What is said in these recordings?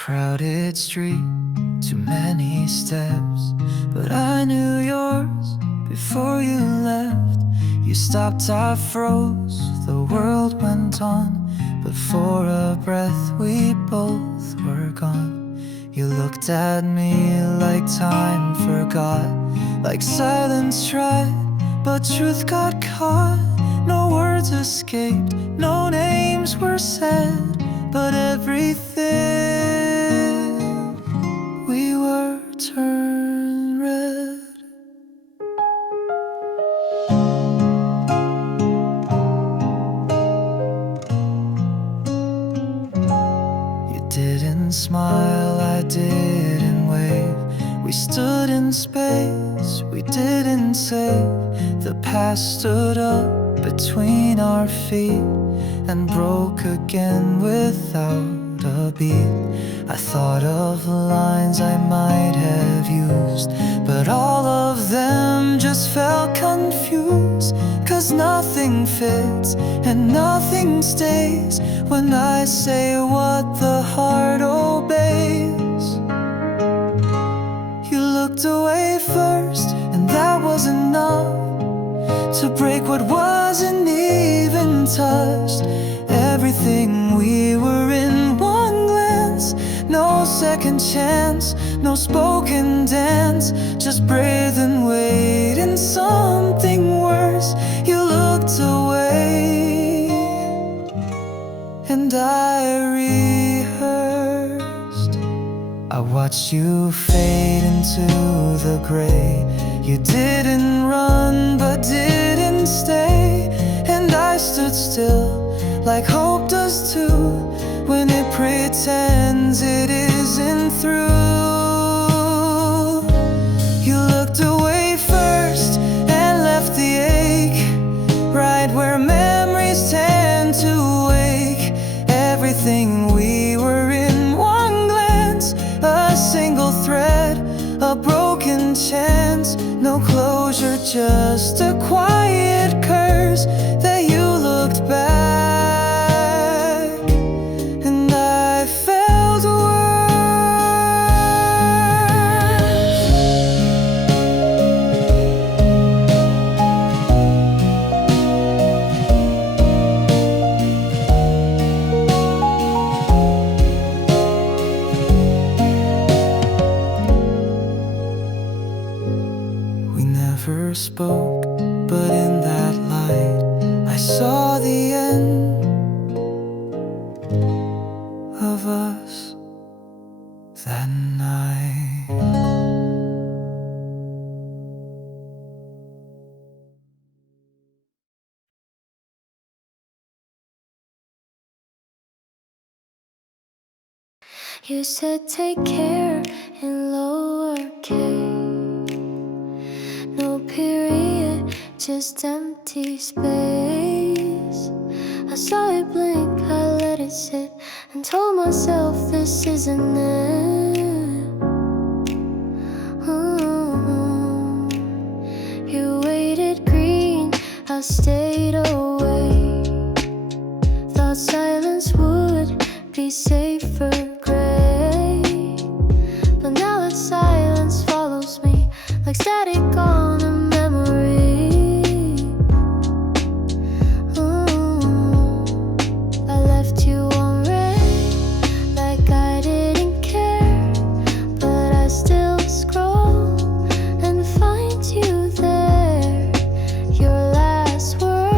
crowded street, too many steps, but I knew yours before you left. You stopped, I froze, the world went on, but for a breath we both were gone. You looked at me like time forgot, like silence tried, but truth got caught. No words escaped, no names were said, but everything we were turned red. You didn't smile, I didn't wave. We stood in space, we didn't save. The past stood up between our feet and broke again without a beat. I thought of lines I might have used, but all of them just felt confused. 'Cause nothing fits and nothing stays when I say what the heart obeys. You looked away first, and that was enough to break what wasn't even touched. Everything we were in one glance, no second chance, no spoken dance, just breathe and wait in something worse. You looked away and I rehearsed. I watched you fade into the gray. You didn't run but didn't stay, and I stood still like hope does too when it pretends it isn't through. You looked away first and left the ache right where memories tend to wake. Everything we were in one glance, a single thread, a broken chance. No closure, just a quiet curse that you looked back and I felt spoke, but in that light I saw the end of us that night. You said take care in lowercase, no period, just empty space. I saw it blink, I let it sit, and told myself this isn't it. You waited green, I stayed away. Thought silence would be safer gray, but now that silence follows me like static on a memory. I left you on red, like I didn't care, but I still scroll and find you there. Your last word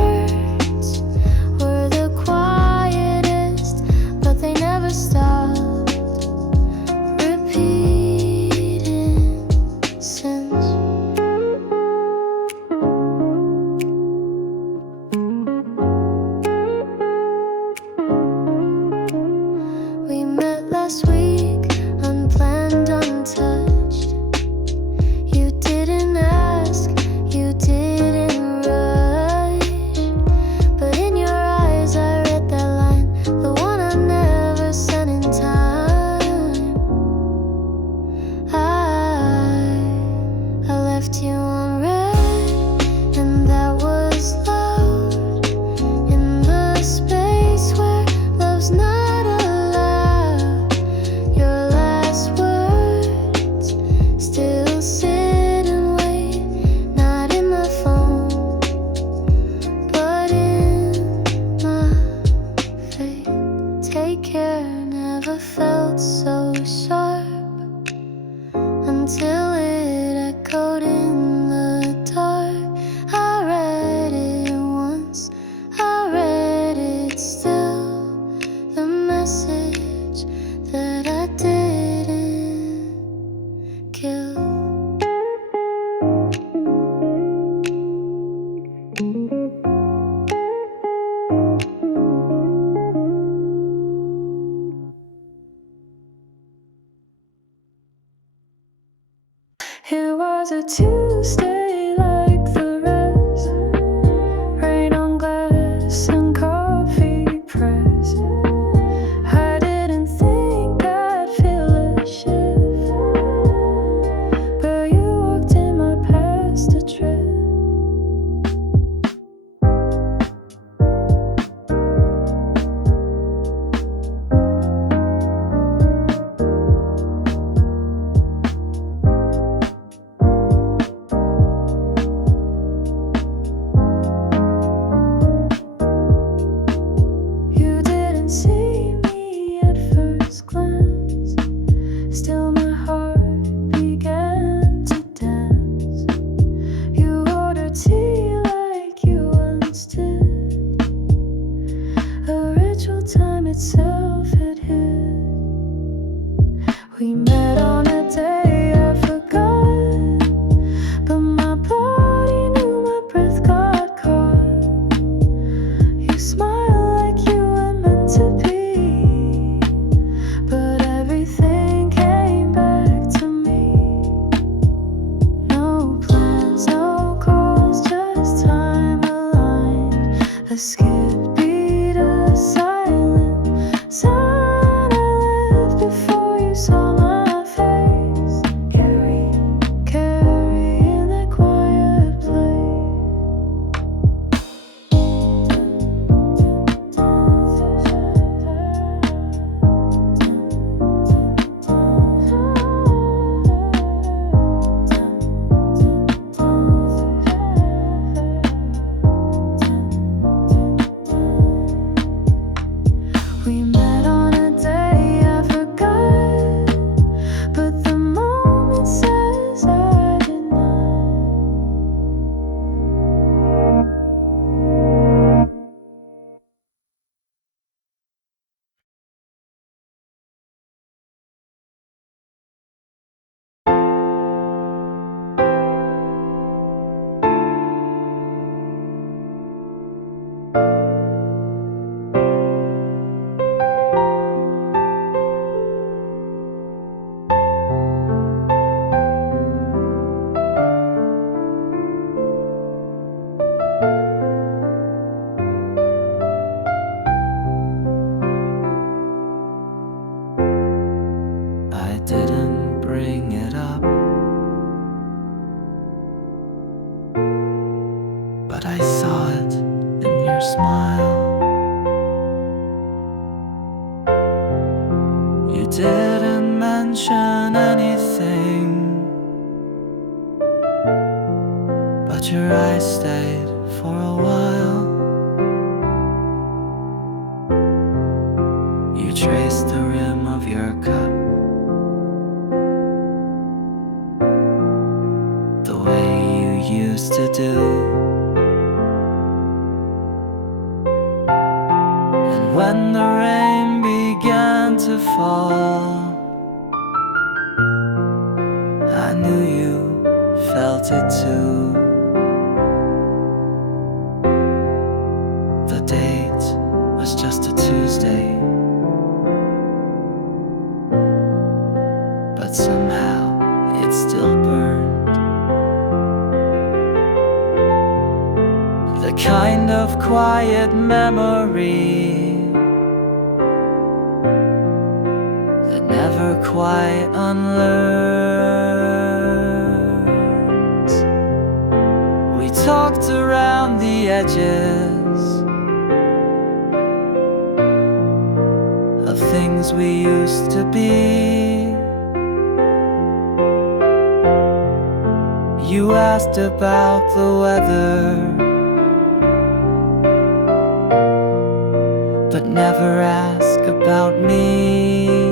never felt so sharp until it echoed in the dark. I read it once, I read it still, the message that I didn't kill. It was a Tuesday like the rest, rain on glass and coffee press. I didn't think I'd feel a shift, but you walked in my past a trip. You didn't see me at first glance, still my heart began to dance. You ordered tea like you once did, a ritual time itself had hit. We met on a day I forgot, but my body knew my breath got caught. You smiled like you were meant to be, but everything came back to me. No plans, no calls, just time aligned. A skip beat, a silent sign. I lived before you saw my face. Carry in that quiet We met on a day I forgot, but the moment says I did not. I didn't bring it up, but I saw it in your smile. You didn't mention anything, but your eyes stayed for a while. You traced the rim of your cup, the way you used to do. And when the rain began to fall, I knew you felt it too. The date was just a Tuesday, but somehow it still burned. The kind of quiet memory that never quite unlearns. We talked around the edges of things we used to be. You asked about the weather, but never asked about me.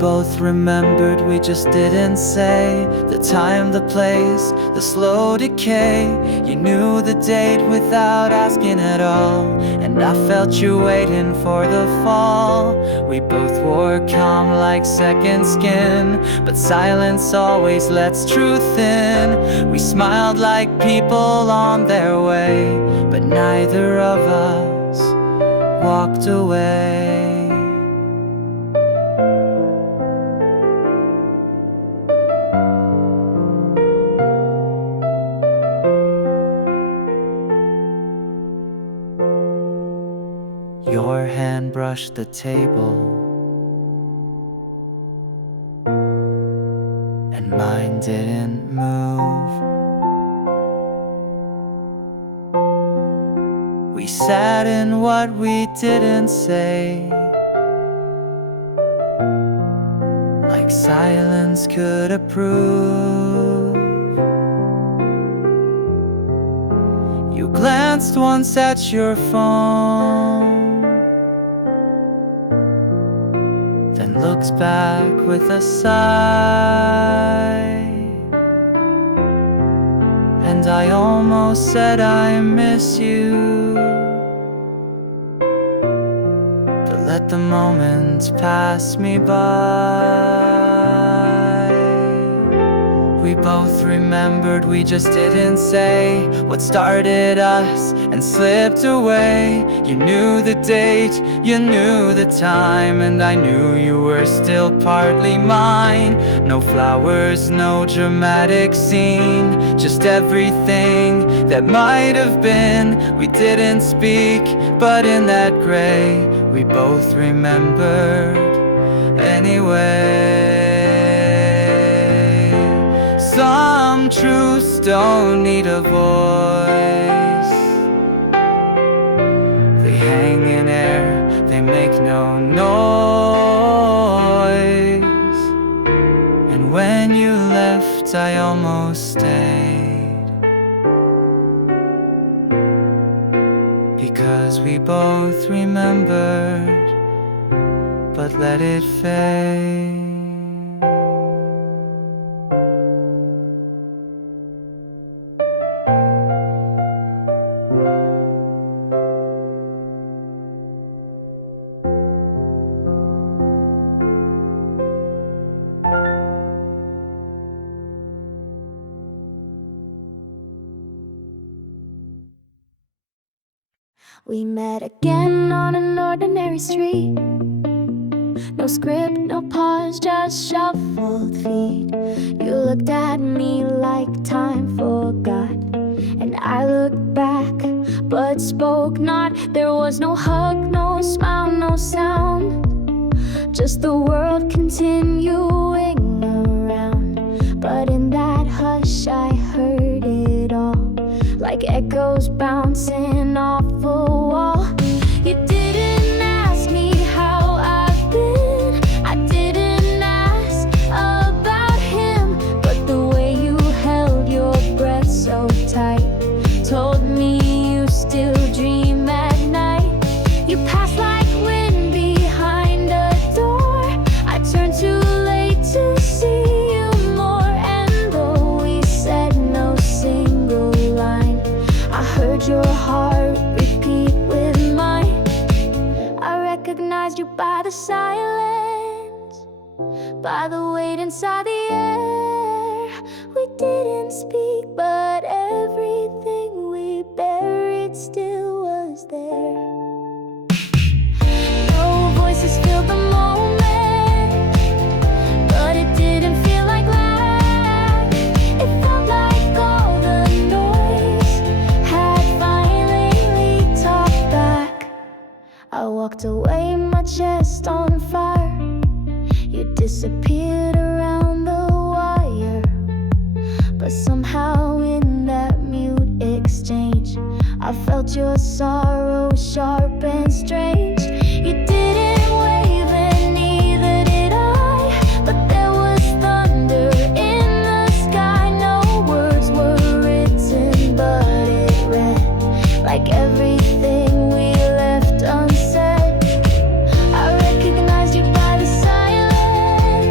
both remembered, we just didn't say the time, the place, the slow decay. You knew the date without asking at all, and I felt you waiting for the fall. We both wore calm like second skin, but silence always lets truth in. We smiled like people on their way, but neither of us walked away. Your hand brushed the table, and mine didn't move. We sat in what we didn't say, like silence could approve. You glanced once at your phone, then looked back with a sigh. And I almost said I miss you, but let the moment pass me by. We both remembered, we just didn't say what started us and slipped away. You knew the date, you knew the time, and I knew you were still partly mine. No flowers, no dramatic scene, just everything that might have been. We didn't speak, but in that gray, we both remembered anyway. Some truths don't need a voice, they hang in air, they make no noise. And when you left, I almost stayed, because we both remembered, but let it fade. We met again on an ordinary street. No script, no pause, just shuffled feet. You looked at me like time forgot, and I looked back, but spoke not. There was no hug, no smile, no sound, just the world continuing around. But in that hush I heard it all, like echoes bouncing off a wall. You didn't ask me how I've been, I didn't ask about him, but the way you held your breath so tight told me you still dream at night. You passed like wind behind a door, I turned too late to see you more. And though we said no single line, I heard your heart repeat with mine. I recognized you by the silence, by the weight inside the air. We didn't speak, but everything we buried still was there. No voices filled the moment, but it didn't feel like lack. It felt like all the noise had finally talked back. I walked away, my chest on fire. You disappeared around the wire, but somehow in that mute exchange I felt your sorrow sharp and strange. You didn't wave and neither did I, but there was thunder in the sky. No words were written, but it read like everything we left unsaid. I recognized you by the silence,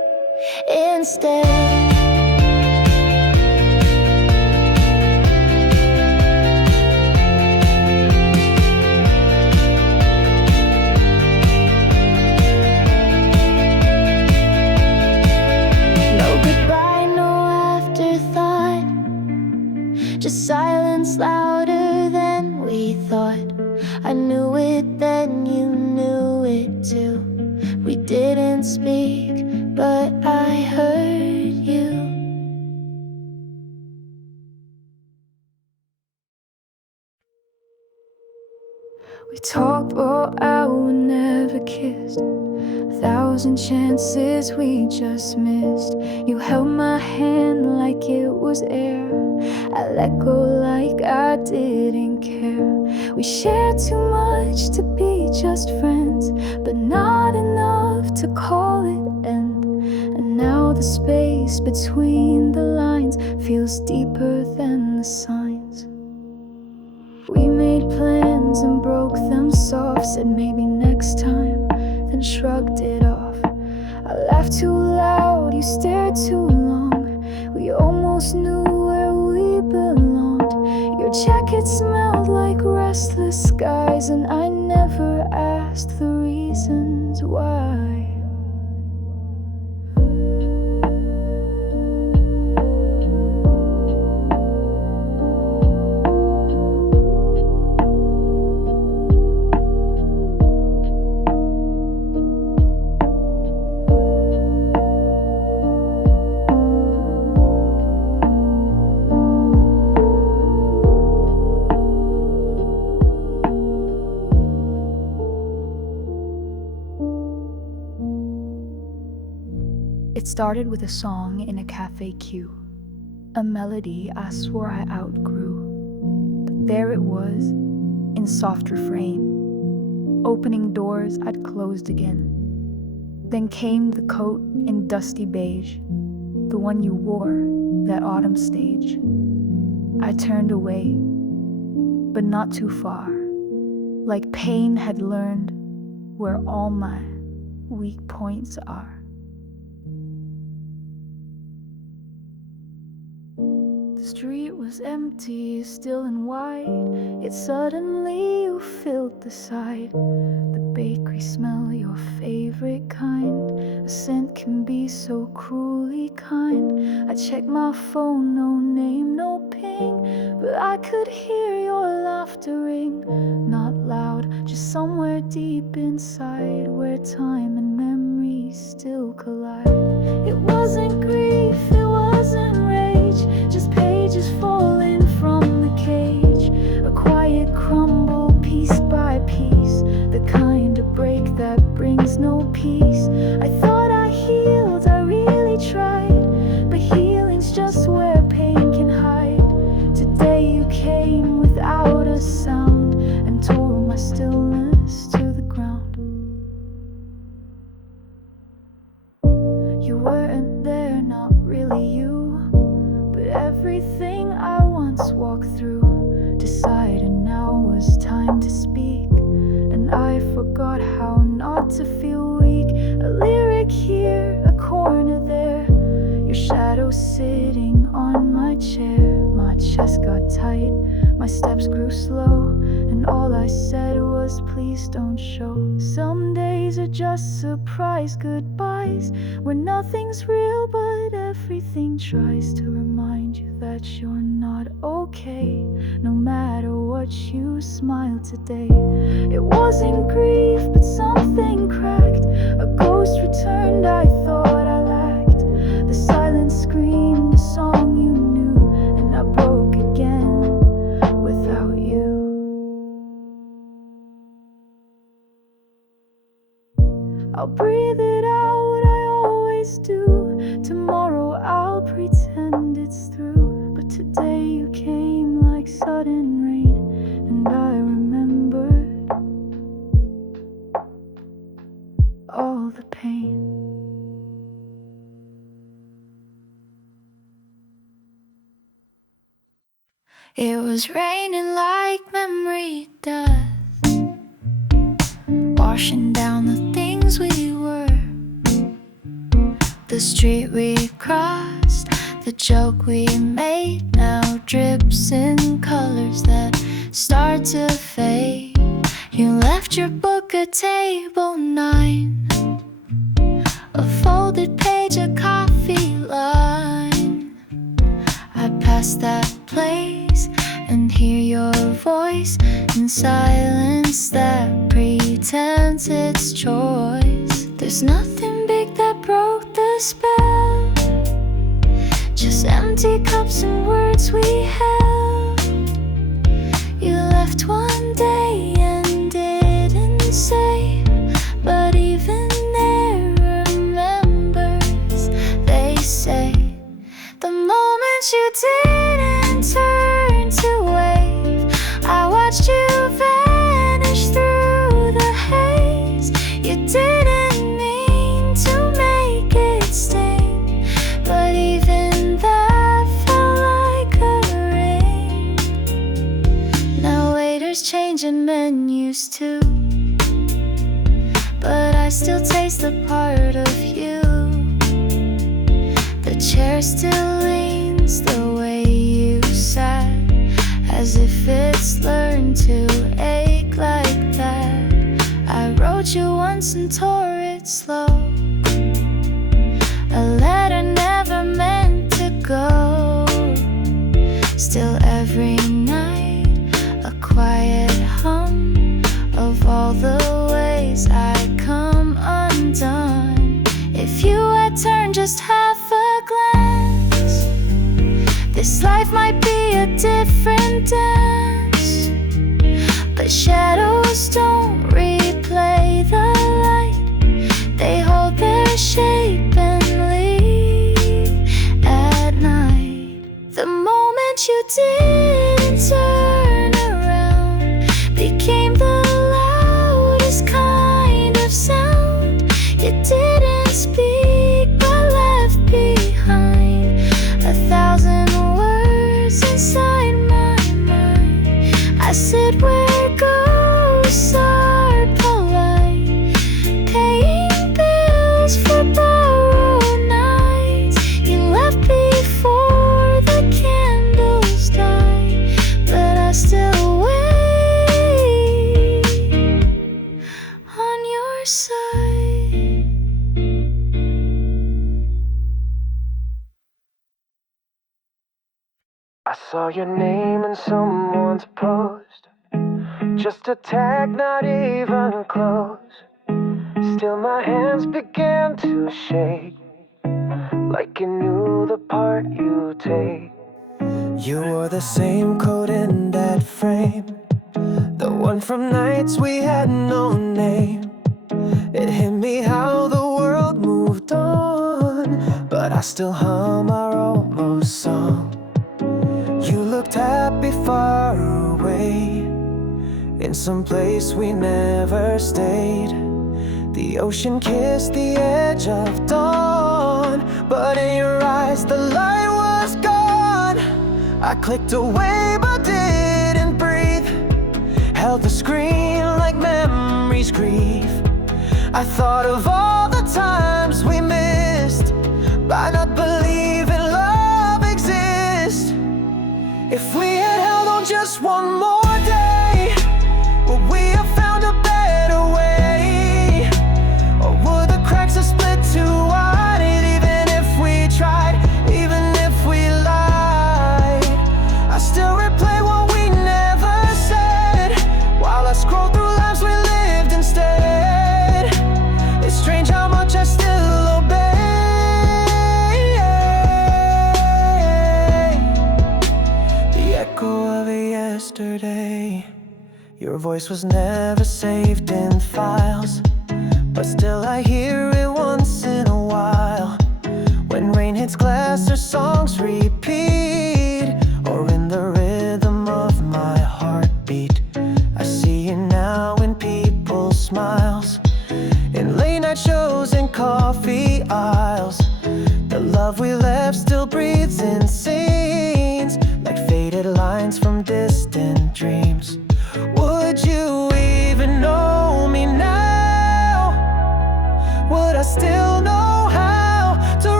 No goodbye, no afterthought, just silence louder than we thought. I knew it then, you knew it too. We didn't speak, but I heard you. We talked, but I would never kissed. 1,000 chances we just missed. You held my hand like it was air. I let go like I didn't care. We shared too much to be just friends, but not enough to call it end. And now the space between the lines feels deeper than the signs. We made plans and broke them soft, said maybe next time, then shrugged it off. I laughed too loud, you stared too long. We almost knew where we belonged. Your jacket smelled like restless skies, and I never asked the reasons why. It started with a song in a cafe queue, a melody I swore I outgrew. But there it was, in soft refrain, opening doors I'd closed again. Then came the coat in dusty beige, the one you wore that autumn stage. I turned away, but not too far, like pain had learned where all my weak points are. The street was empty, still and wide, yet suddenly you filled the side. The bakery smell, your favorite kind. A scent can be so cruelly kind. I checked my phone, no name, no ping, but I could hear your laughter ring. Not loud, just somewhere deep inside, where time and memory still collide. It wasn't grief, it wasn't rage, just pages falling from the cage. A quiet crumble piece by piece, the kind of break that brings no peace. I thought I healed, I really tried, but healing's just where pain can hide. Today you came without a sound and tore my stillness to the ground. You weren't there, not really you, but everything I once walked through, decided now was time to speak. And I forgot how not to feel weak. A lyric here, a corner there, your shadow sitting on my chair. My chest got tight, my steps grew slow, and all I said was please don't show. Some days are just surprise goodbyes, where nothing's real but everything tries to remind you that you're not okay, no matter what you smile today. It wasn't grief, but something cracked. A ghost returned, I thought I lacked. The silence screamed a song you knew, and I broke again without you. I'll breathe it out, I always do. Tomorrow I'll pretend it's through, but today you came like sudden rain, and I remembered all the pain. It was raining like memory does, washing down the things we were. The street we crossed, the joke we made now drips in colors that start to fade. You left your book at table 9, a folded page, a coffee line. I pass that place and hear your voice in silence that pretends it's choice. There's nothing big that broke the spell, just empty cups and words we held. You left one day and didn't say, but even there remembers. They say the moment you didn't turn to wave, I watched you vanish through the haze. You didn't mean to make it sting, but even that felt like a ring. Now waiters changing menus too, but I still taste the part of you. The chair still leans the way you sat, as if it's learned to ache like that. I wrote you once and tore it slow, a letter never meant to go. Still every night a quiet hum of all the ways I come undone. If you had turned just half a glance, this life might be a different dance. But shadows don't replay the light, they hold their shape and leave at night. The moment you didn't turn around became the loudest kind of sound. You didn't speak but left behind 1,000 words inside my mind. I sit where ghosts are polite, paying bills for borrowed nights. You left before the candles died, but I still wait on your side. I saw your name in someone's post, just a tag, not even close. Still my hands began to shake, like you knew the part you take. You wore the same coat in that frame, the one from nights we had no name. It hit me how the world moved on, but I still hum our almost song. You looked happy far away, in some place we never stayed. The ocean kissed the edge of dawn, but in your eyes the light was gone. I clicked away but didn't breathe, held the screen like memories grieve. I thought of all the times we missed by not believing love exists. If we had held on just one more day, would we have found a better way? Or would the cracks have split too wide? Even if we tried, even if we lied, I still replay what we never said, while I scroll through lives we lived instead. It's strange how much I still obey. The echo of yesterday, your voice was never saved in files, but still I hear it once in a while. When rain hits glass or songs repeat, or in the rhythm of my heartbeat. I see you now in people's smiles, in late night shows and coffee aisles. The love we left still breathes in scenes, like faded lines from distant dreams. Would you even know me now? Would I still know how to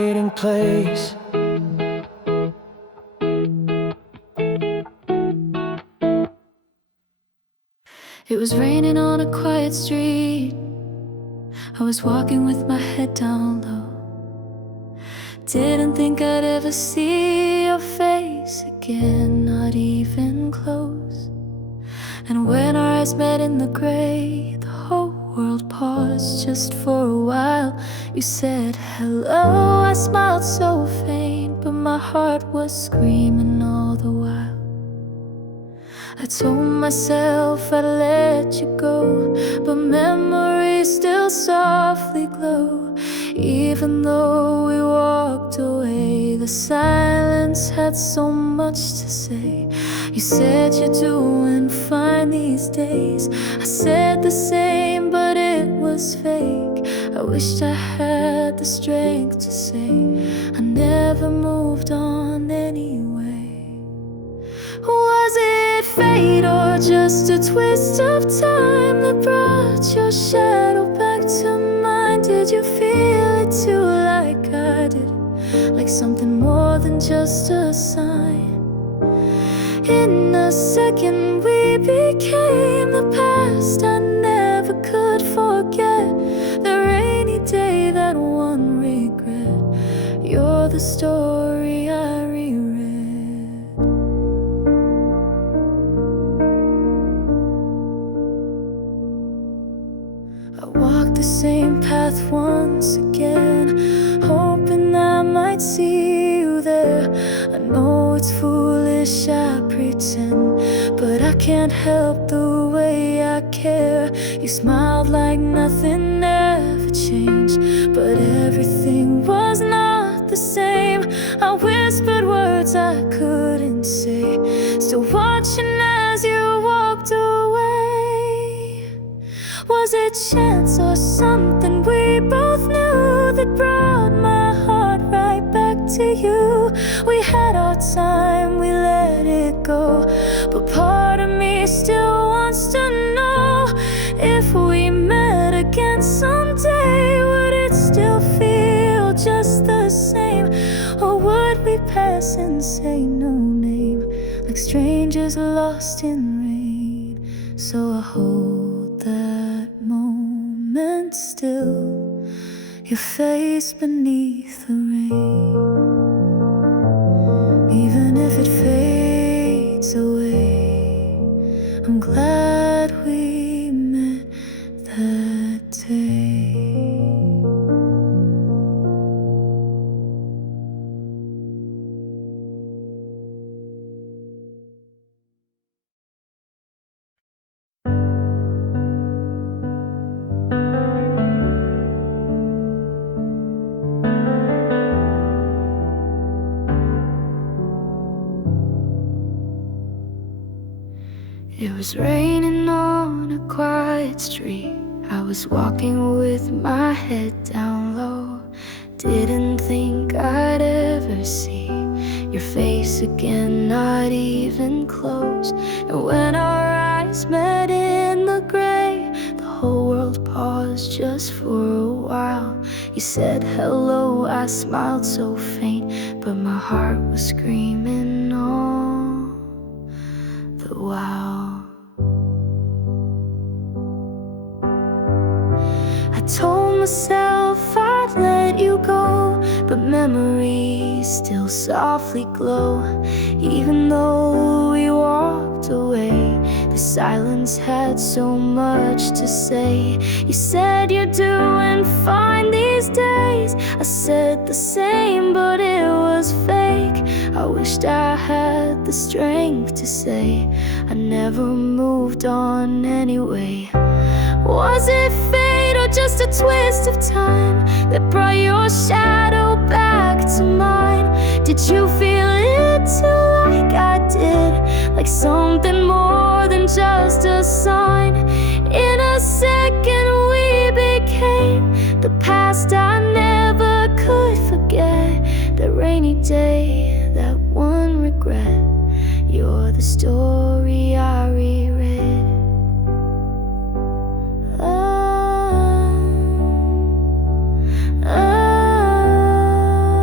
hiding place. It was raining on a quiet street. I was walking with my head down low. Didn't think I'd ever see your face again, not even close. And when our eyes met in the gray, the whole world paused just for a while. You said hello, I smiled so faint, but my heart was screaming all the while. I told myself I'd let you go, but memories still softly glow. Even though we walked away, the silence had so much to say. You said you're doing fine these days. I said the same, but it was fake. I wished I had the strength to say I never moved on anyway. Was it fate or just a twist of time that brought your shadow back to mine? Did you feel it too like I did? Like something more than just a sign? In a second we became the past I never could forget. The rainy day, that one regret. You're the story I reread. I walked the same path once again, hoping I might see you there. I know it's foolish, I pretend, but I can't help the way I care. You smiled like nothing ever changed, but everything was not the same. I whispered words I couldn't say, still watching as you walked away. Was it chance or something we both knew that brought my heart right back to you? We had our time, we let it go, but part of me still wants to know if we met again someday, would it still feel just the same? Or would we pass and say no name, like strangers lost in rain? So I hold that moment still, your face beneath the rain. Even if it fades away, I'm glad we met that day. It was raining on a quiet street. I was walking with my head down low. Didn't think I'd ever see your face again, not even close. And when our eyes met in the gray, the whole world paused just for a while. You said hello, I smiled so faint, but my heart was screaming all the while. I told myself I'd let you go, but memories still softly glow. Even though we walked away, the silence had so much to say. You said you're doing fine these days. I said the same, but it was fake. I wished I had the strength to say I never moved on anyway. Was it fate or just a twist of time that brought your shadow back to mine? Did you feel it too like I did? Like something more than just a sign? In a second we became the past I never could forget. That rainy day, that one regret. You're the story I reread.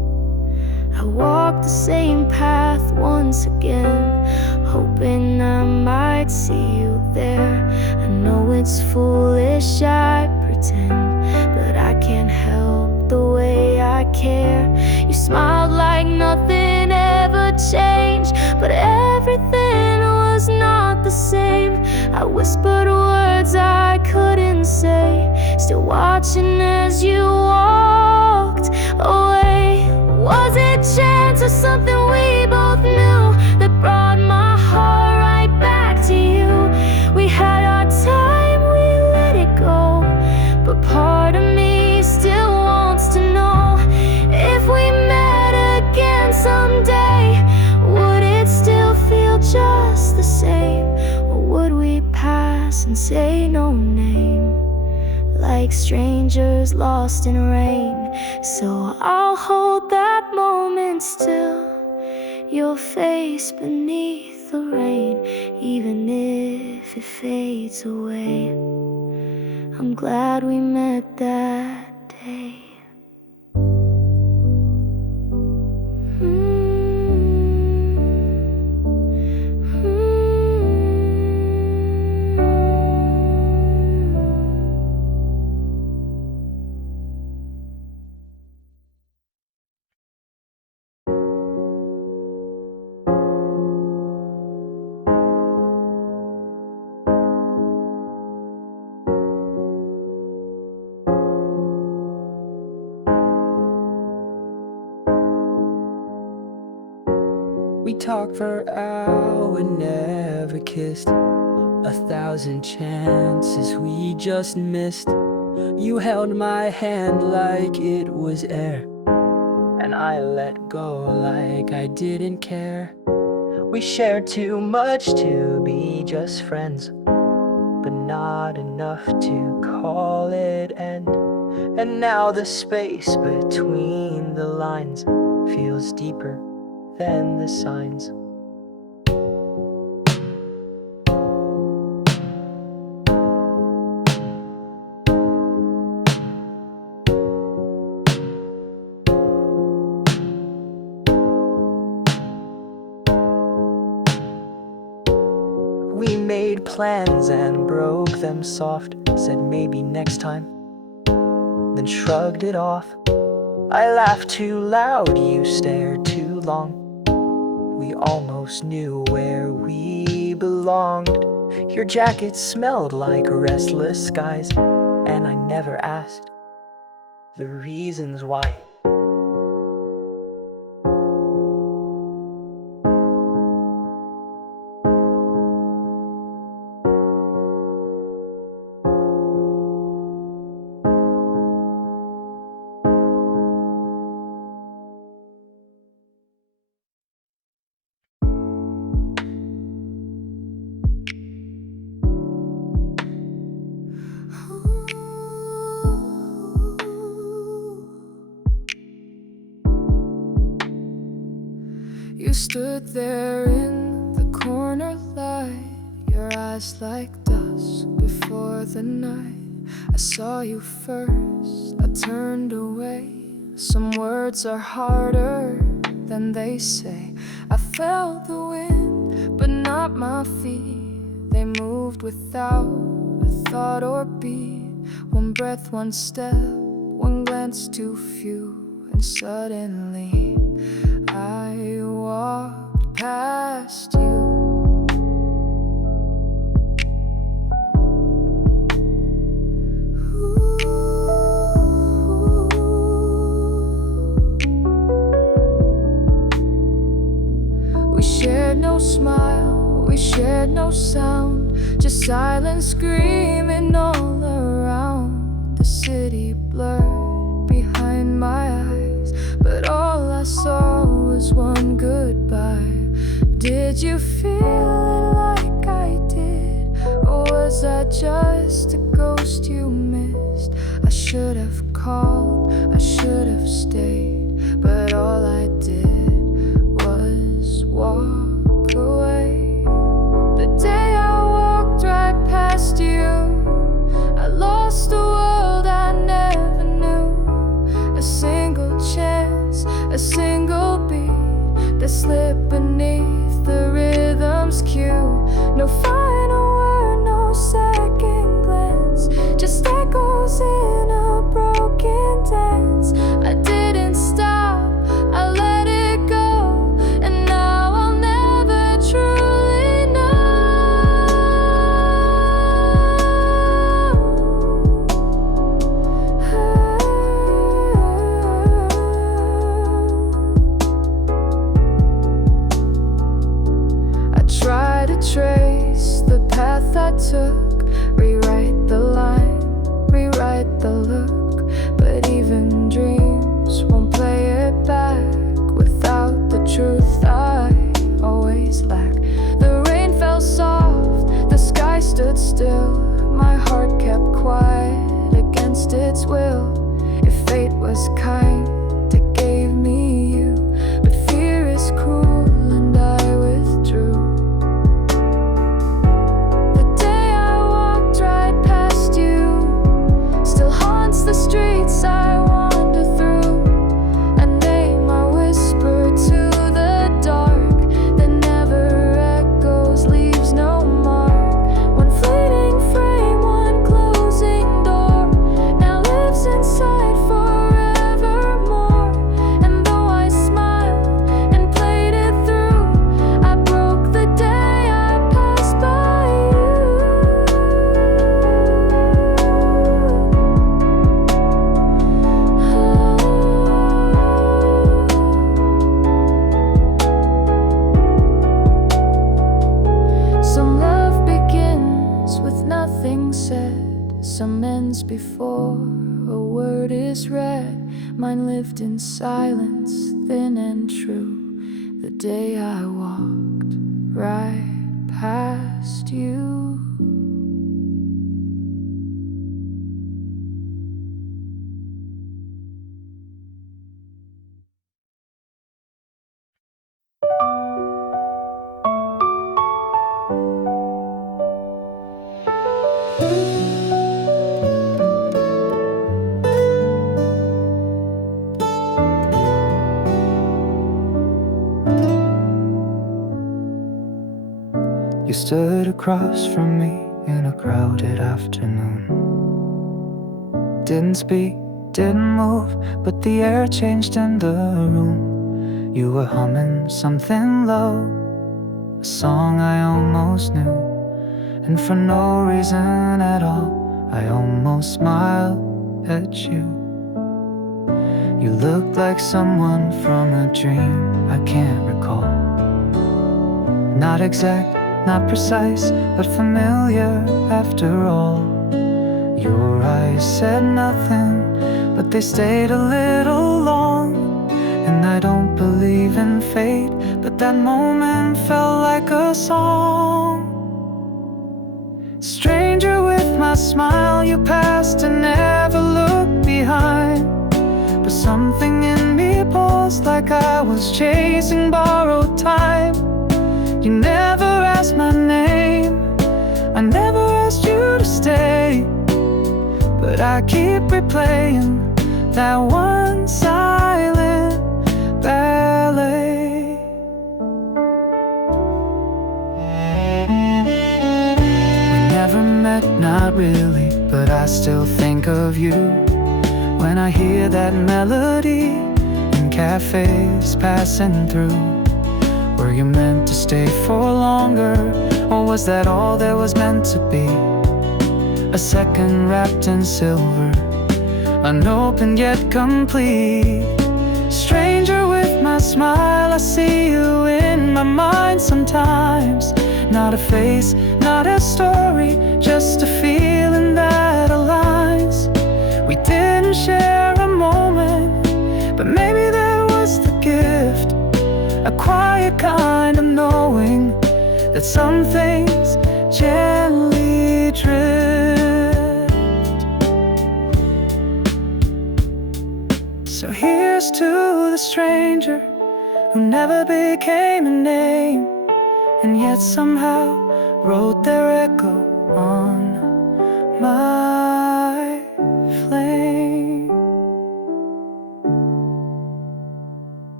I walked the same path once again, hoping I might see you there. I know it's foolish, I pretend, but I can't help the way I care. You smiled like nothing ever changed, but everything was not the same. I whispered words I couldn't say, still watching as you walked away. Was it chance or something we both knew that brought my heart right back to you? We had our time, we let it go, but part of me still wants to know if we met again someday, would it still feel just the same? Or would we pass and say no name, like strangers lost in rain? So I'll hold that moment still, your face beneath the rain, even if it fades away. I'm glad we met that day. We talked for hours, never kissed. 1,000 chances we just missed. You held my hand like it was air, and I let go like I didn't care. We shared too much to be just friends, but not enough to call it end. And now the space between the lines feels deeper than the signs. We made plans and broke them soft, said maybe next time, then shrugged it off. I laughed too loud, you stared too long. We almost knew where we belonged. Your jacket smelled like restless skies, and I never asked the reasons why. You stood there in the corner light, your eyes like dusk before the night. I saw you first, I turned away. Some words are harder than they say. I felt the wind, but not my feet. They moved without a thought or beat. One breath, one step, one glance too few, and suddenly I walked past you. We shared no smile, we shared no sound, just silence screaming all around. The city blurred behind my eyes, but all I saw was one goodbye. Did you feel it like I did, or was I just a ghost you missed? I should have called, I should have stayed, but all I did was walk away. The day I walked right past you, I lost a world I never knew. A single chance, a single beat that slipped beneath the rhythm's cue. No final word, no second glance, just echoes in a broken dance. I didn't stop, I let it go, and now I'll never truly know. I try to trace the path I took, rewrite the line, rewrite the look, but even dreams won't play it back without the truth I always lack. The rain fell soft, the sky stood still, my heart kept quiet against its will. If fate was kind, it gave me you, but fear is cruel and I withdrew. The day I walked right past you still haunts the streets I wander through. A name I whisper to the dark that never echoes, leaves no mark. One fleeting frame, one closing door, now lives inside forevermore. And though I smiled and played it through, I broke the day I passed by you. Some love begins with nothing said, some ends before a word is read. Mine lived in silence, thin and true, the day I walked right past you. You stood across from me in a crowded afternoon. Didn't speak, didn't move, but the air changed in the room. You were humming something low, a song I almost knew. And for no reason at all, I almost smiled at you. You looked like someone from a dream I can't recall. Not exact, not precise, but familiar after all. Your eyes said nothing, but they stayed a little long. And I don't believe in fate, but that moment felt like a song. Stranger with my smile, you passed and never looked behind. But something in me paused like I was chasing borrowed time. You never asked my name, I never asked you to stay, but I keep replaying that one silent ballet. We never met, not really, but I still think of you when I hear that melody in cafes passing through. Were you meant to stay for longer, or was that all there was meant to be? A second wrapped in silver, unopened yet complete. Stranger with my smile, I see you in my mind sometimes. Not a face, not a story, just a feeling that aligns. We didn't share a moment, but maybe that was the gift. A quiet kind of knowing that some things gently drift. So here's to the stranger who never became a name, and yet somehow wrote their echo on my flame.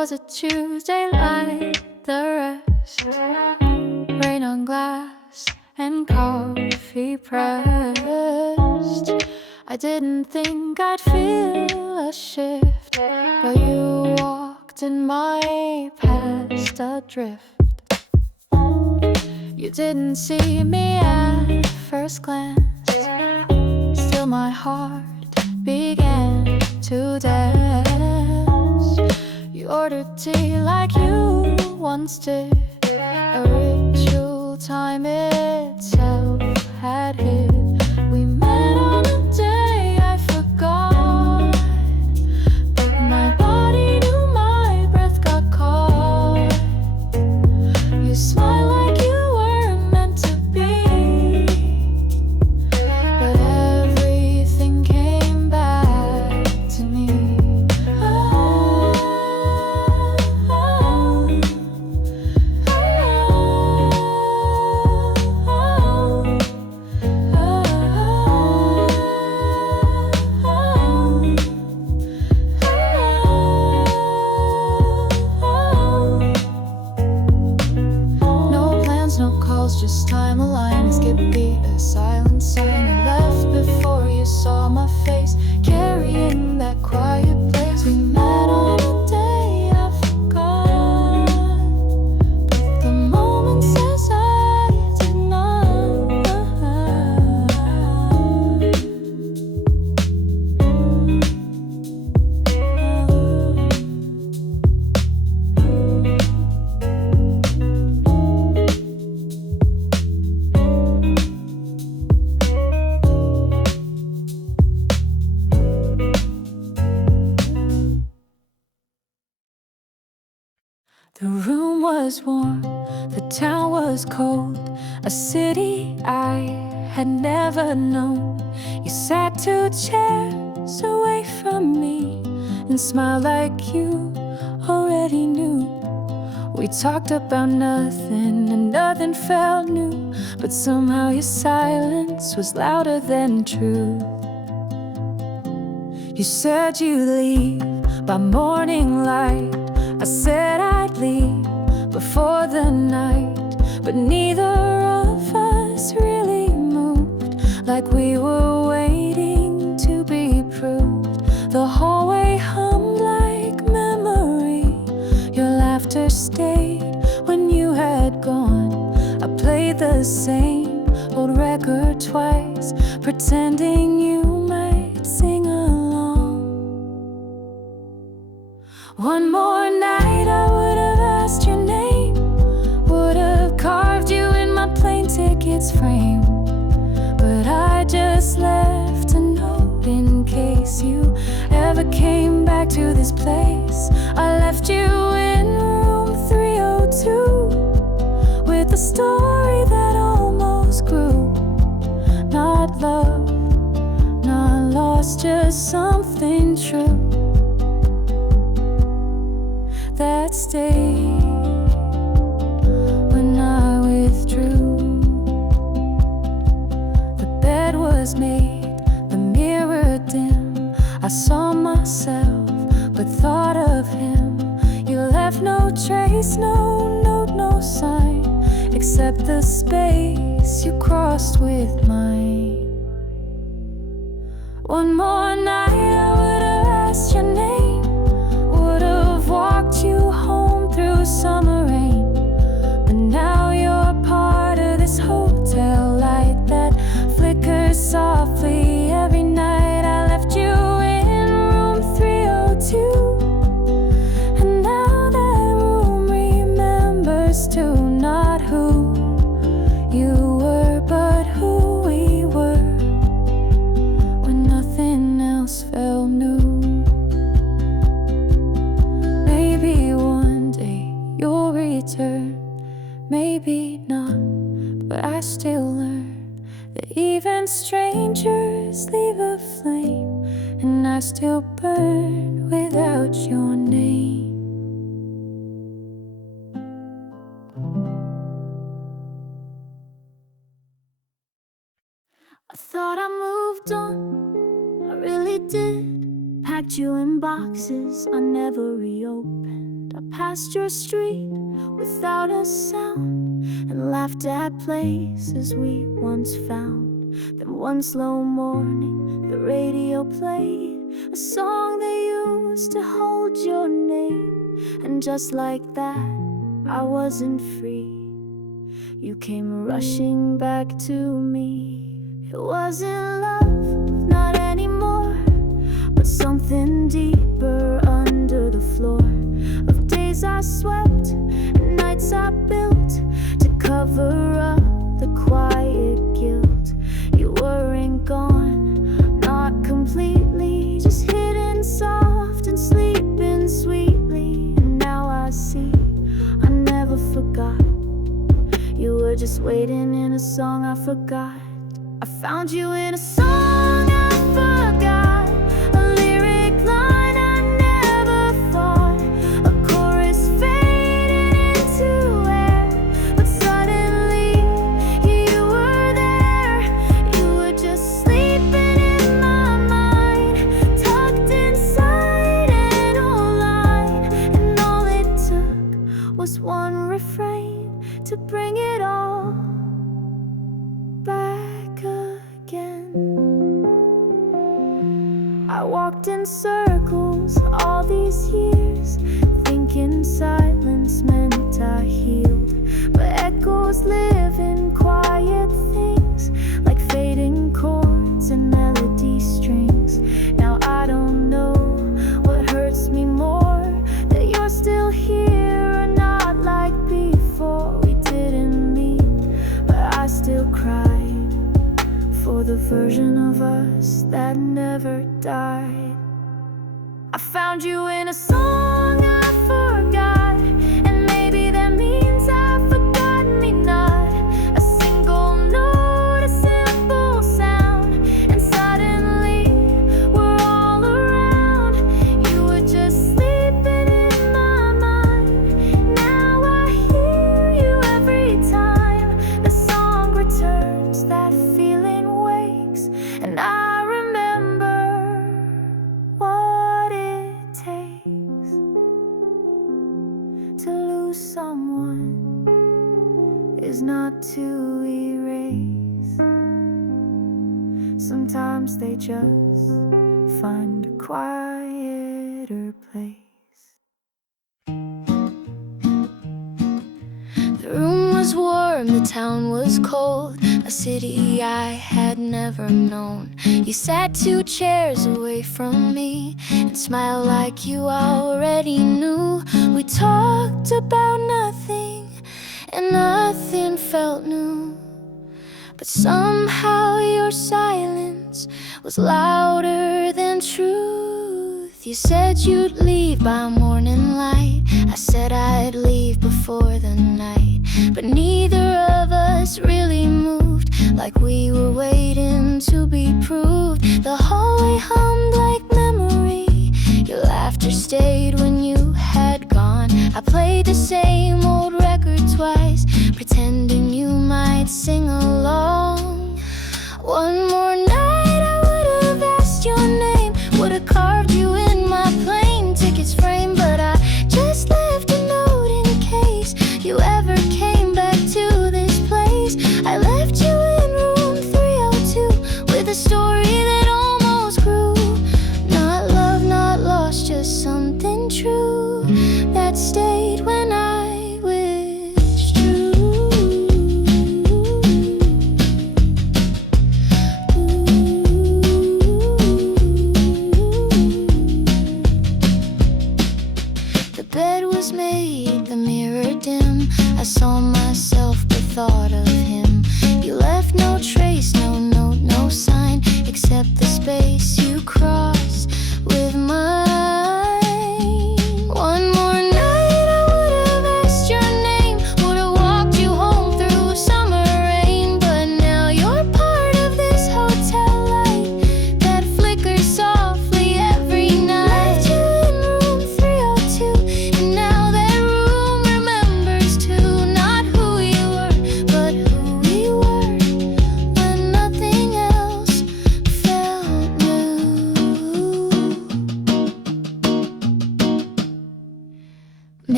was a Tuesday like the rest. Rain on glass and coffee pressed. I didn't think I'd feel a shift, but you walked in my past adrift. You didn't see me at first glance, still my heart began to dance. You ordered tea like you once did, a ritual time itself had hit. We met on a day I forgot, but my body knew my breath got caught. You smiled like you weren't meant to be, but everything came back to me. Just time aligned, skip beat, a silent sign. I left before you saw my face, carrying that quiet place. We met on a day I forgot, but the moment says I did not. The room was warm, the town was cold, a city I had never known. You sat 2 chairs away from me and smiled like you already knew. We talked about nothing and nothing felt new, but somehow your silence was louder than truth. You said you'd leave by morning light. I said I'd leave before the night, but neither of us really moved, like we were waiting to be proved. The hallway hummed like memory. Your laughter stayed when you had gone. I played the same old record twice, pretending you might sing along. One more night I would have asked your name, would have carved you in my plane ticket's frame, but I just left a note in case you ever came back to this place. I left you in room 302 with a story that almost grew. Not love, not lost, just something true that stayed when I withdrew. The bed was made, the mirror dim. I saw myself, but thought of him. You left no trace, no note, no sign, except the space you crossed with mine. One more night I would have asked your name, would have walked you home through summer rain, but now you're part of this hotel light that flickers softly every night. I left you in room 302, and now that room remembers too, not who you were, but who we were when nothing else felt new. Maybe one day you'll return, maybe not, but I still learn that even strangers leave a flame, and I still burn without your name. I thought I moved on, I really did. Packed you in boxes I never reopened. I passed your street without a sound and laughed at places we once found. Then one slow morning the radio played a song that used to hold your name, and just like that I wasn't free. You came rushing back to me. It wasn't love, not anymore, but something deeper under the floor of days I swept and nights I built to cover up the quiet guilt. You weren't gone, not completely, just hidden soft and sleeping sweetly. And now I see I never forgot. You were just waiting in a song I forgot. I found you in a song I forgot, a lyric line I never thought, a chorus fading into air. But suddenly you were there. You were just sleeping in my mind, tucked inside an old line. And all it took was one refrain to bring it all back again. I walked in circles all these years, thinking silence meant I healed. But echoes live in quiet things, like fading chords and melody strings. Now I don't know what hurts me more, that you're still here or not like before. We didn't meet, but I still cried for the version of us that never died. I found you in a song I forgot, and maybe that means I've forgotten me not. A single note, a simple sound, and suddenly we're all around. You were just sleeping in my mind. Now I hear you every time the song returns, that feeling wakes, and I remember what it takes to lose someone is not to erase. Sometimes they just find a quieter place. The room was warm, the town was cold, a city I had never known. You sat 2 chairs away from me and smiled like you already knew. We talked about nothing, and nothing felt new. But somehow your silence was louder than truth. You said you'd leave by morning light. I said I'd leave before the night. But neither of us really moved, like we were waiting to be proved. The hallway hummed like memory. Your laughter stayed when you had gone. I played the same old record twice, pretending you might sing along. One more night I would have asked your name, would have carved you in my plane tickets frame. But I just left a note in case you ever came back to this place. I left you in room 302 with a story that almost grew. Not love, not lost, just something true that stayed when I withdrew. Ooh.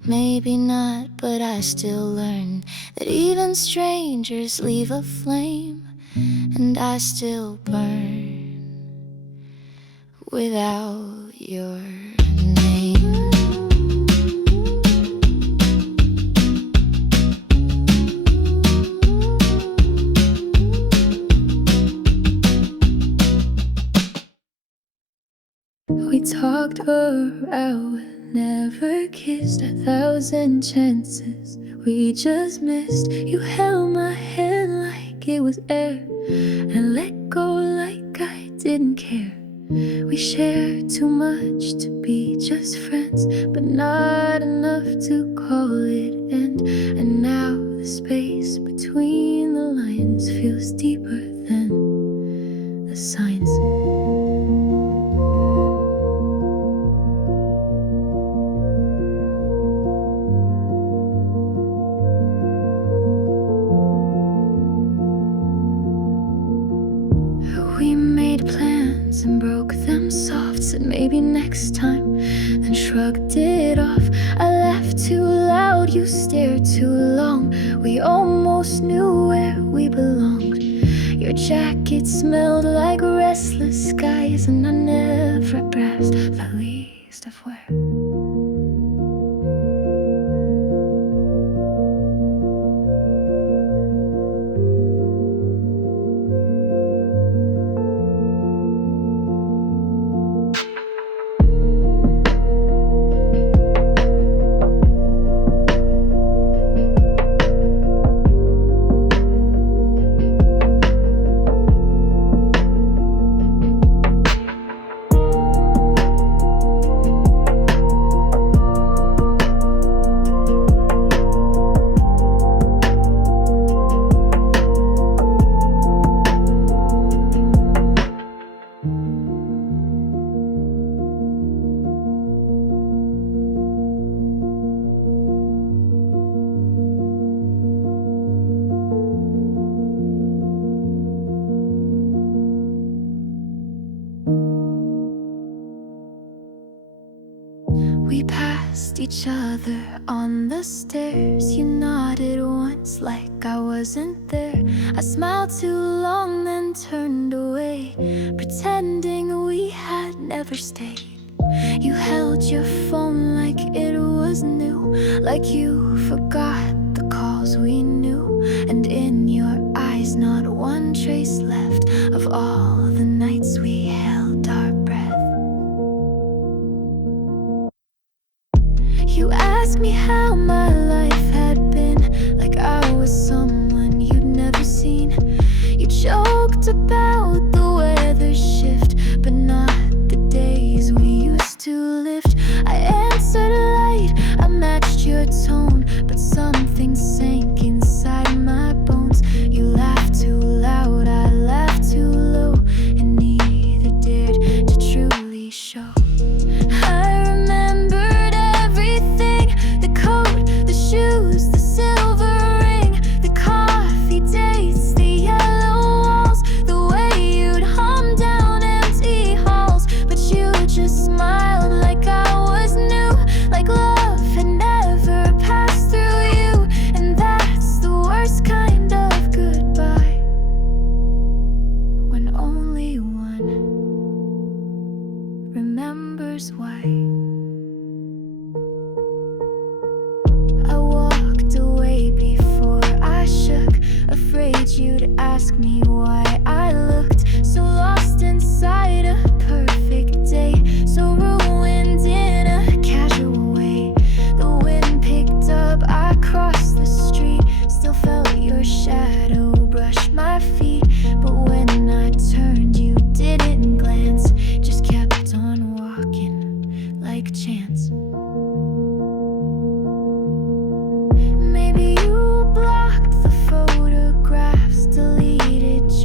Maybe not, but I still learn that even strangers leave a flame, and I still burn without your name. We talked for hours, never kissed, 1,000 chances we just missed. You held my hand like it was air and let go like I didn't care. We shared too much to be just friends, but not enough to call it end. And now the space between the lines feels deeper than the signs. We made plans and broke them soft, said maybe next time, then shrugged it off. I laughed too loud, you stared too long. We almost knew where we belonged. Your jacket smelled like restless skies, and I never asked the least of where. We passed each other on the stairs. You nodded once like I wasn't there. I smiled too long, then turned away, pretending we had never stayed. You held your phone like it was new, like you forgot the calls we knew. And in your eyes, not one trace left of all the nights we held our breath. You asked me how my life had been, like I was someone you'd never seen. You joked about the weather shift, but not the days we used to lift. I answered light, I matched your tone, but something sank inside my bones. You laughed too loud, I laughed too low, and neither dared to truly show. I remembered everything, the coat, the shoes, the silver ring, the coffee dates, the yellow walls, the way you'd hum down empty halls. But you just smiled like I was new, like love had never passed through you. And that's the worst kind of goodbye, when only one remembers why. I walked away before I shook, afraid you'd ask me why I looked so lost inside a perfect day, so ruined in a casual way. The wind picked up, I crossed the street, still felt your shadow brush my feet. But when I turned, you didn't glance, just kept on walking like chance. Maybe you blocked the photographs, deleted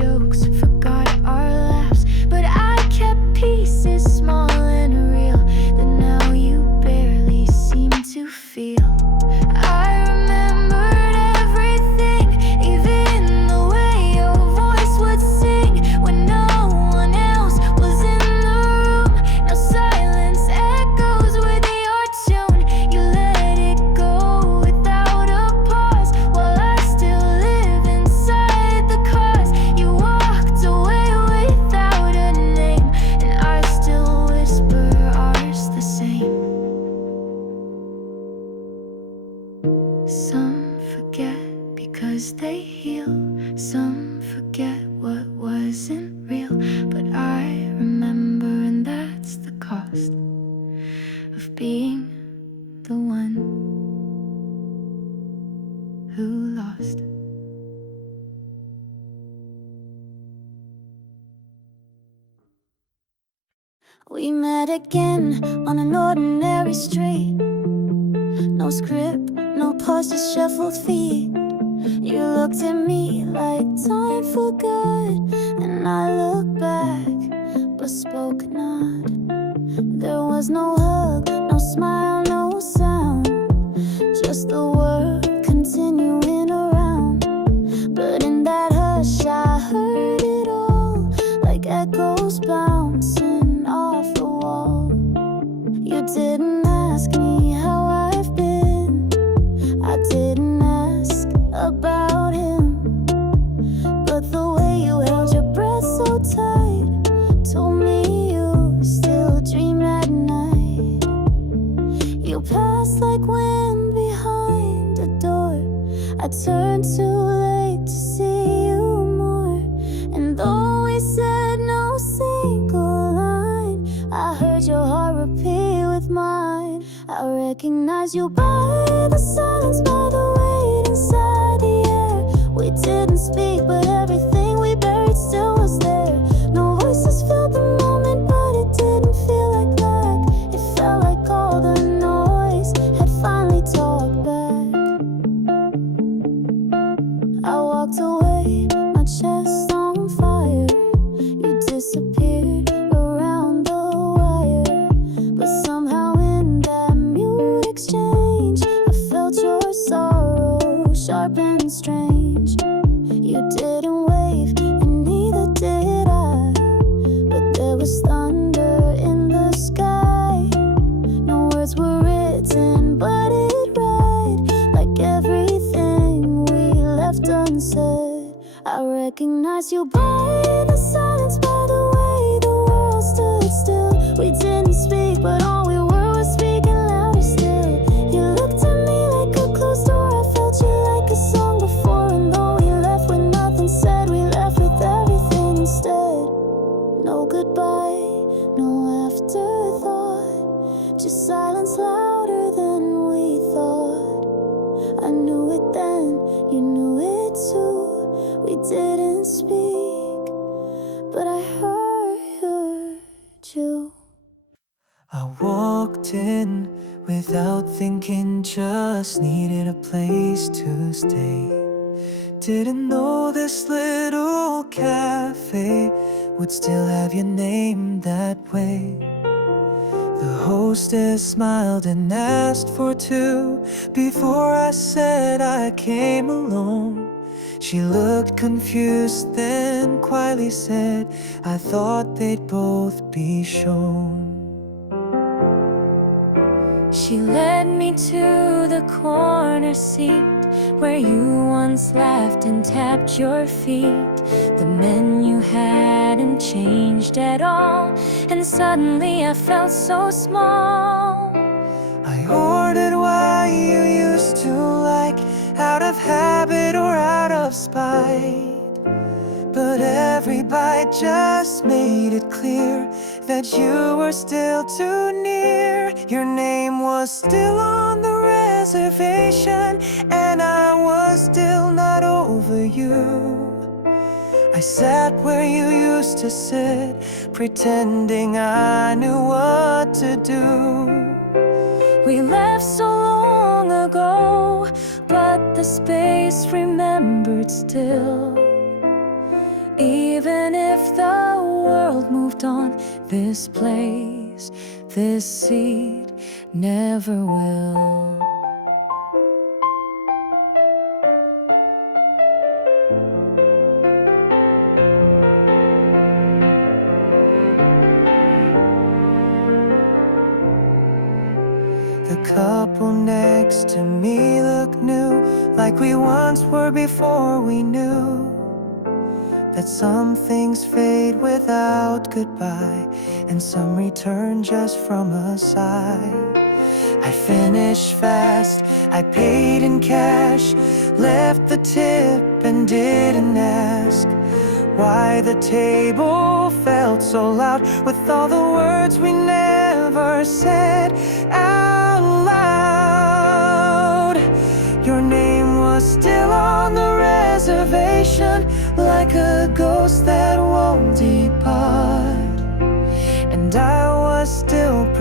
We met again on an ordinary street. No script, no pause, just shuffled feet. You looked at me like time forgot, and I looked back, but spoke not. There was no hug, no smile, no sound, just the world continuing around. But in that hush I heard it all, like echoes bouncing off the wall. You didn't ask me how I've been, I didn't ask about him, but the way you held your breath so tight told me you still dream at night. You passed like wind behind a door. I turned too late to see you more, and though we said no single line, I heard your heart repeat with mine. I recognize you by the silence, by the weight inside the air. We didn't speak, but everything we buried still was there. No voices filled the moment, but it didn't feel like lack. It felt like all the noise had finally talked back. I walked away, my chest on fire. You disappeared around the wire, but somehow in that mute exchange I felt your sorrow, sharp and strange. You didn't wave, and neither did I, but there was thunder in the sky. No words were written, but it read like everything we left unsaid. I recognize you by the silence, by the way the world stood still. We didn't speak, but all we were was speaking louder still. You looked at me like a closed door. I felt you like a song before, and though we left with nothing said, we left with everything instead. No goodbye, no afterthought, just silence louder than we thought. I knew it then, you knew it too. We didn't speak, but I heard you. I walked in without thinking, just needed a place to stay. Didn't know this little cafe would still have your name that way. The hostess smiled and asked for two before I said I came alone. She looked confused, then quietly said, I thought they'd both be shown. She led me to the corner seat where you once laughed and tapped your feet. The menu hadn't changed at all, and suddenly I felt so small. I ordered what you used to like, out of habit or out of spite, but every bite just made it clear that you were still too near. Your name was still on the reservation, and I was still not over you. I sat where you used to sit, pretending I knew what to do. We left so long ago, but the space remembered still. Even if the world moved on, this place, this seat never will. The couple next to me looked new, like we once were before we knew that some things fade without goodbye, and some return just from a sigh. I finished fast, I paid in cash, left the tip and didn't ask why the table felt so loud with all the words we never said out loud. Your name was still on the reservation, like a ghost that won't depart, and I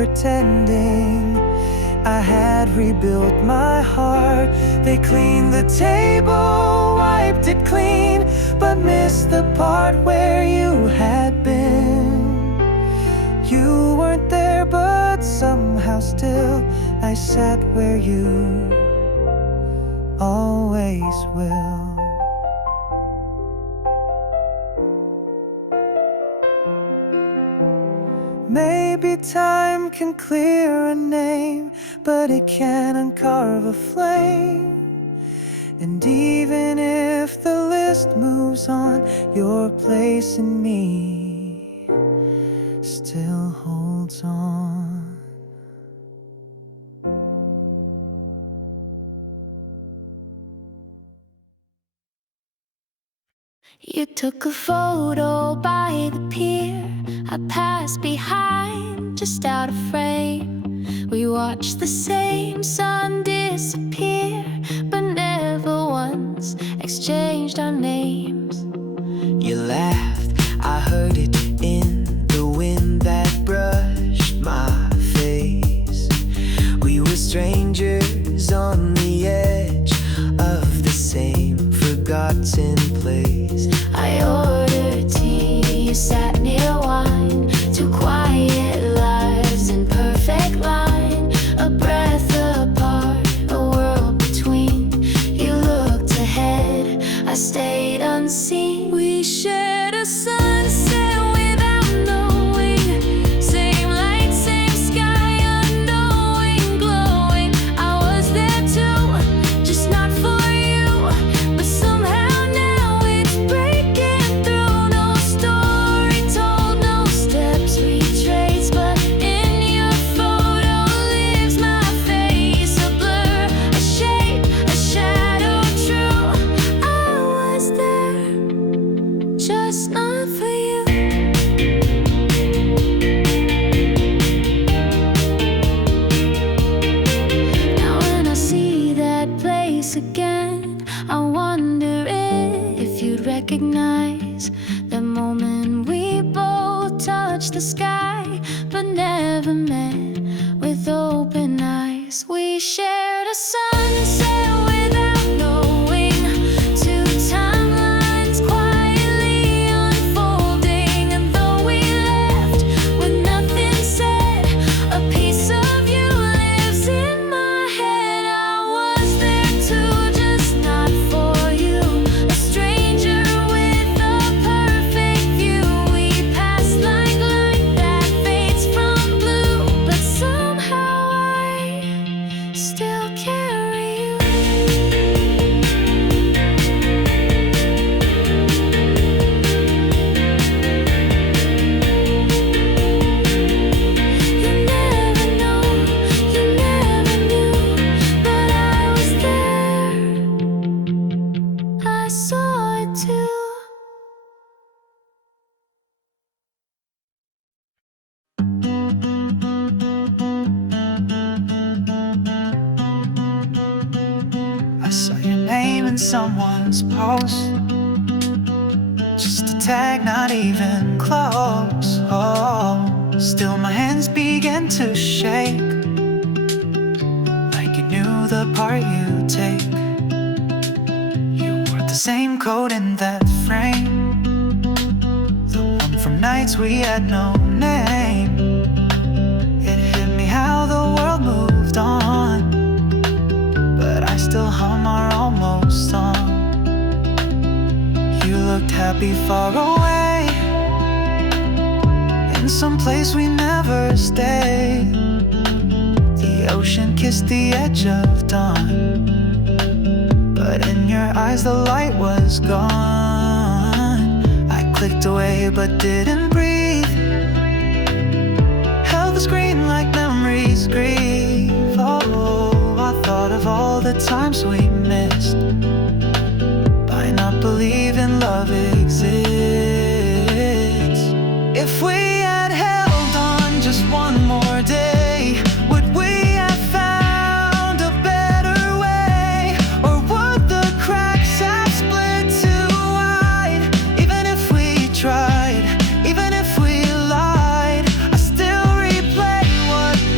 pretending I had rebuilt my heart. They cleaned the table, wiped it clean, but missed the part where you had been. You weren't there, but somehow still I sat where you always will. Maybe time can clear a name, but it can't uncarve a flame. And even if the list moves on, your place in me still holds on. You took a photo by the pier. I passed behind, just out of frame. We watched the same sun disappear, but never once exchanged our names. You laughed, I heard it in the wind that brushed my face. We were strangers on the edge of the same forgotten place. I ordered tea, you sat near wine. Two quiet lives in perfect line. A breath apart, a world between. You looked ahead, I stayed unseen. We shared a sunset without knowing. Same light, same sky, unknowing, glowing. I was there too, just not for you. But somehow now it's breaking through. No story told, no steps retraced, but in your photo lives my face. A blur, a shape, a shadow true. I was there, just not for you. Now when I see that place again, I wonder if you'd recognize the moment we both touched the sky, but never met with open eyes. We shared a sunset without knowing. Two timelines quietly unfolding, and though we left with nothing said, a piece of you lives in my head. I was there too, just not for you. A stranger with a perfect view. We passed like light that fades from blue, but somehow I still carry you. You never know, you never knew, but I was there. I saw it too. I saw your name in someone's post, just a tag, not even close. Oh, still my hands began to shake, like you knew the part you take. You wore the same coat in that frame, the one from nights we had no name. It hit me how the world moved on, but I still hum our almost song. You looked happy far away, in some place we never stayed. The ocean kissed the edge of dawn, but in your eyes the light was gone. I clicked away but didn't breathe, held the screen like memories grieve. Oh, I thought of all the times we missed by not believing love exists. If we had held on just one more day, would we have found a better way? Or would the cracks have split too wide? Even if we tried, even if we lied, I still replay what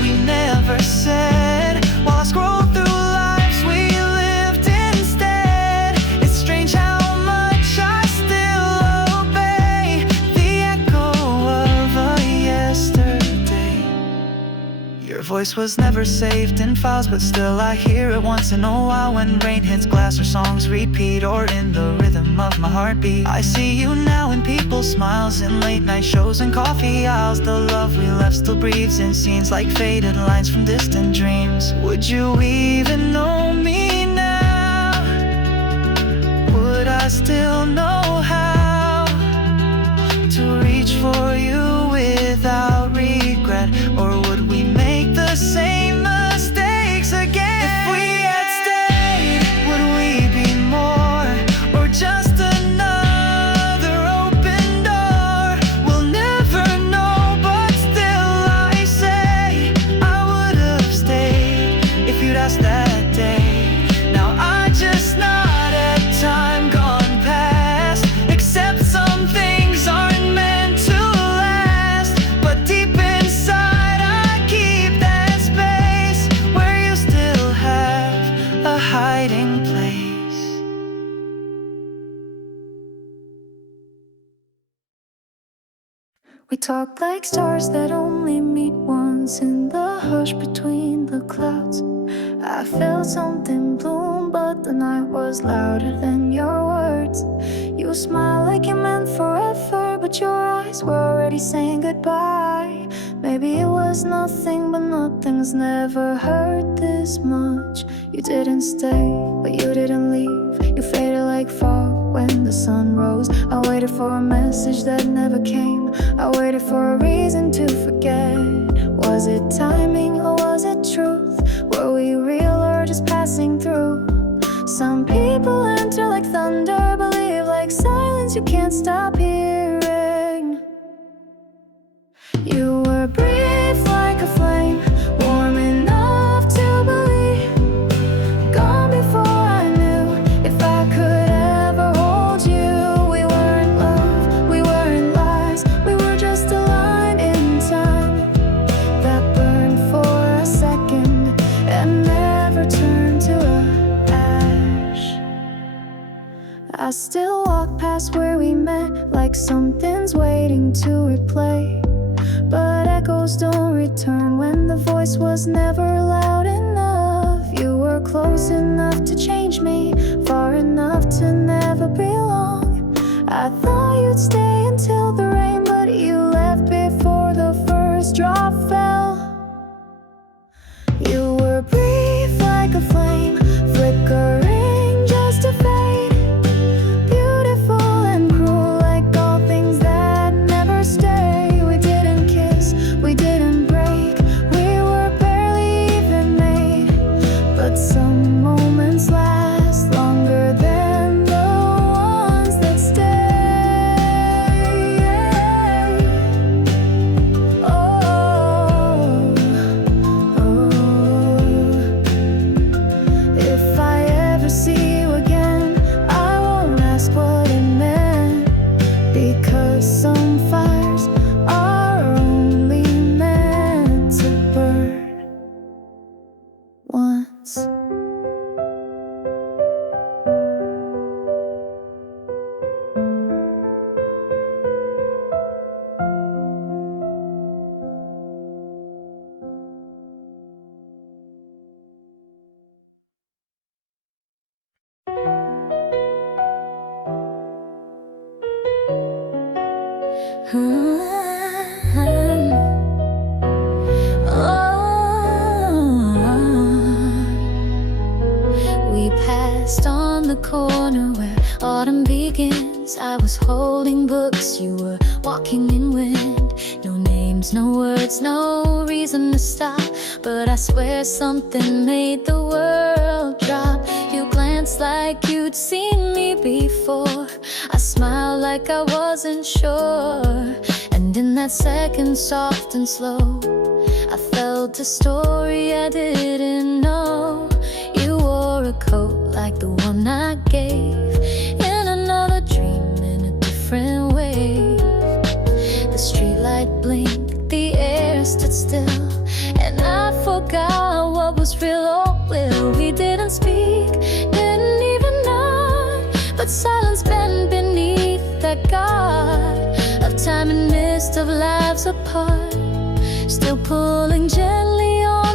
voice was never saved in files, but still I hear it once in a while when rain hits glass or songs repeat, or in the rhythm of my heartbeat. I see you now in people's smiles, in late night shows and coffee aisles. The love we left still breathes in scenes like faded lines from distant dreams. Would you even know me now? Would I still know how to reach for you without regret? Or would we make the same mistakes again? If we had stayed, would we be more, or just another open door? We'll never know, but still I say I would have stayed if you'd asked that day. Now I just nod at time gone past, except some things aren't meant to last. But deep inside I keep that space where you still have a hiding place. We talk like stars that only meet once in the hush between the clouds. I felt something bloom, but the night was louder than your words. You smile like you meant forever, but your eyes were already saying goodbye. Maybe it was nothing, but nothing's never hurt this much. You didn't stay, but you didn't leave. You faded like fog when the sun rose. I waited for a message that never came. I waited for a reason to forget. Was it timing or was it truth? Were we real or just passing through? Some people enter like thunder, believe like silence you can't stop hearing. You were brief like a flame, warm enough to believe. Gone before I knew if I could ever hold you. We weren't love, we weren't lies, we were just a line in time that burned for a second and never turned to ash. I still walk past where we met like something's waiting to replay, but echoes don't return when the voice was never loud enough. You were close enough to change me, far enough to never belong. I thought you'd stay until the rain, but you left before the first drop fell. You were brief like a flame, flickering just to fade. Beautiful and cruel like all things that never stay. We didn't kiss, we didn't break, we were barely even made. But some moments last longer than the ones that stay. Oh, if I ever see you again, I won't ask what it meant, because some fires are only meant to burn once. We passed on the corner where autumn begins. I was holding books, you were walking in wind. No names, no words, no reason to stop, but I swear something made the world drop. You glanced like you'd seen me before. I smiled like I wasn't sure, and in that second, soft and slow, I felt a story I didn't know. You wore a coat like the one I gave in another dream, in a different way. The streetlight blinked, the air stood still, and I forgot what was real or will. We didn't speak, didn't even nod, but silence bent beneath that guard of time and mist of lives apart, still pulling gently on.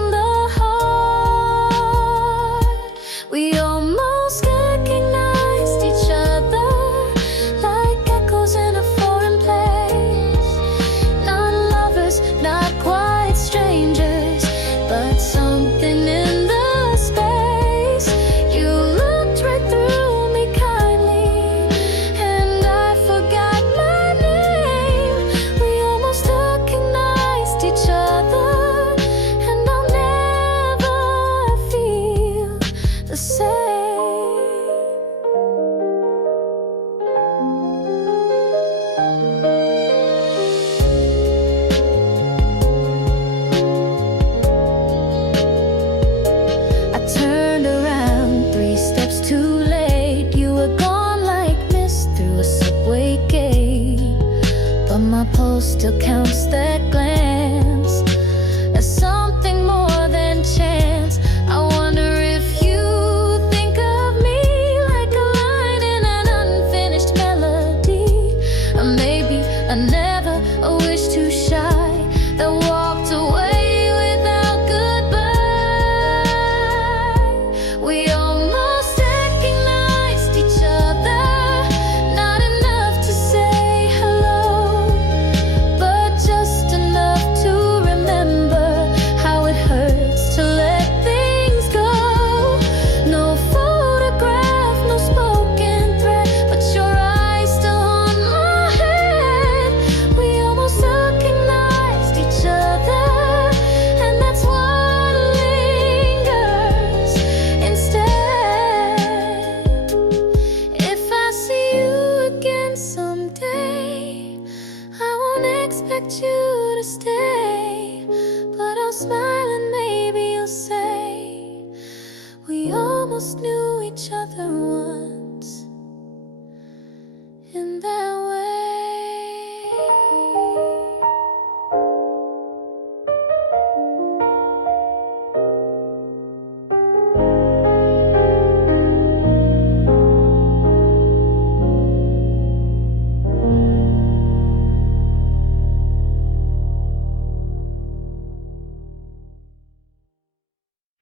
still counts that glance as something more than chance. I wonder if you think of me like a line in an unfinished melody, or maybe I never wish too shy that walked away without goodbye. We almost recognized each other, not enough to say hello, but just enough to remember how it hurts to let things go. No photograph, no spoken thread, but your eyes still haunt my head. We almost recognized each other, and that's what lingers instead. If I see you again someday, I won't expect you to stay, but I'll smile and maybe you'll say we almost knew each other once.